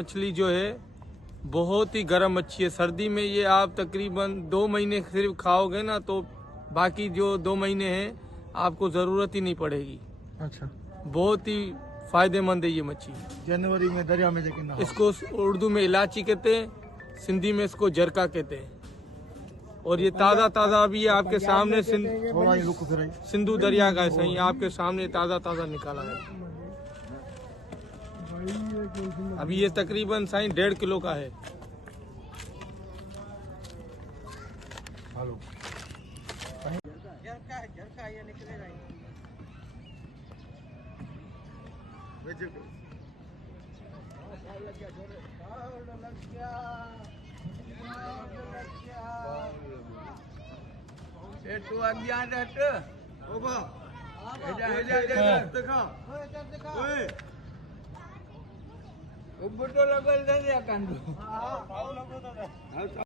मछली जो है बहुत ही गर्म मच्छी है। सर्दी में ये आप तकरीबन 2 महीने सिर्फ खाओगे ना तो बाकी जो 2 महीने हैं आपको ज़रूरत ही नहीं पड़ेगी। अच्छा, बहुत ही फायदेमंद है ये मच्छी। जनवरी में दरिया में जाके नहाओ। इसको उर्दू में इलाची कहते हैं, सिंधी में इसको जरका कहते हैं। और ये ताज़ा ताज़ा अभी आपके सामने थोड़ा ही रुको फिर। सिंधु दरिया का है, सही आपके सामने ताज़ा ताज़ा निकाला है। अभी ये तकरीबन साई 1.5 किलो का है। Hello, itu agian dah tu. Apa? Dah tengah. Oi. Betul lah kalau dia akan tu.